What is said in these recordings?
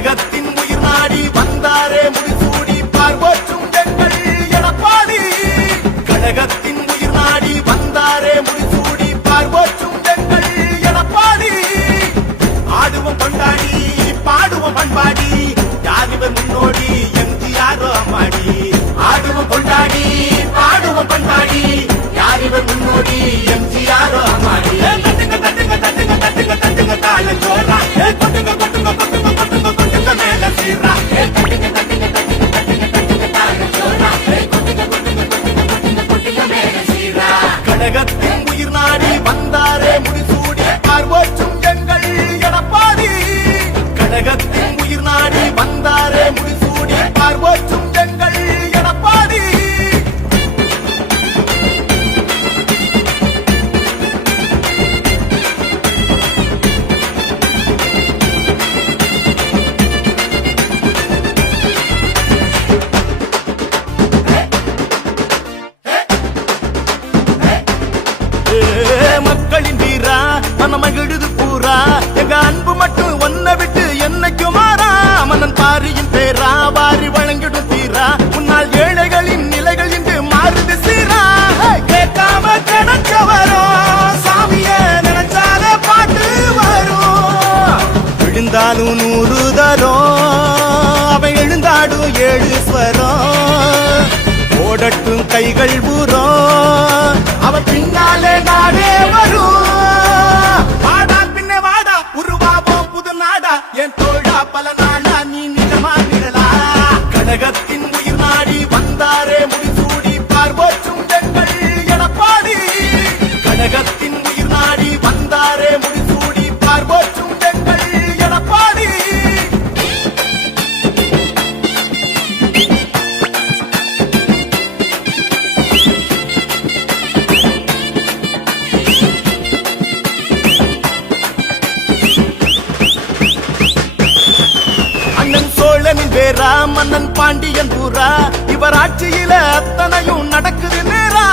கழகத்தின் உயிர் நாடி வந்தாரே முடிசூடி பார்வோற்றும் எங்கள் எடப்பாடி. கழகத்தின் உயிர் நாடி வந்தாரே முடிசூடி பார்வோற்றும் எங்கள் எடப்பாடி. ஆடுவோம் கொண்டாடி பாடுவோம் பண்பாடி. யாரிவர் முன்னோடி எம்ஜிஆரோ அம்மாடி. ஆடுவோம் கொண்டாடி பாடுவோம் பண்பாடி. யாரிவர் முன்னோடி எம்ஜிஆரோ அம்மாடி. கழகத்தின் மக்களின் வீரா மனமகிழுது பூரா எங்க அன்பு மட்டும் ஒன்ன விட்டு என்னைக்கு மாறா. மன்னன் பாரியின் பேரா வாரி வழங்கிடும் தீரா. முன்னால் ஏழைகளின் நிலைகள் இன்று மாறுது சீரா. கேட்காம கிடைக்க வரும் சாமிய நினைச்சால பாட்டு வரும். விழுந்தாலும் நூறு தரும் அவை எழுந்தாடும் ஏழு ஸ்வரம் ஓடட்டும் கைகள் பூரம் சோழனின் மன்னன் பாண்டியன் பூரா இவர் ஆட்சியில அத்தனையும் நடக்குது நேரா.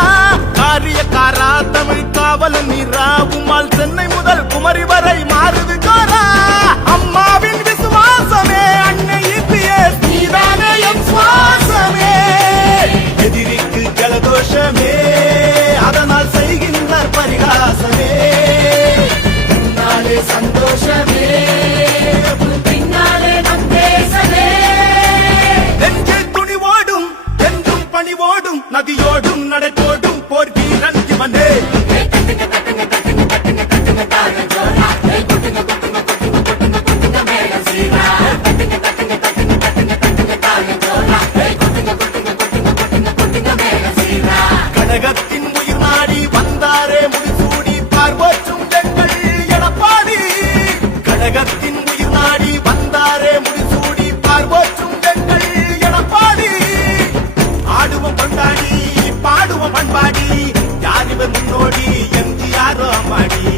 காரியக்காரா தமிழ் காவலன் நீரா. உமால் சென்னை Paris.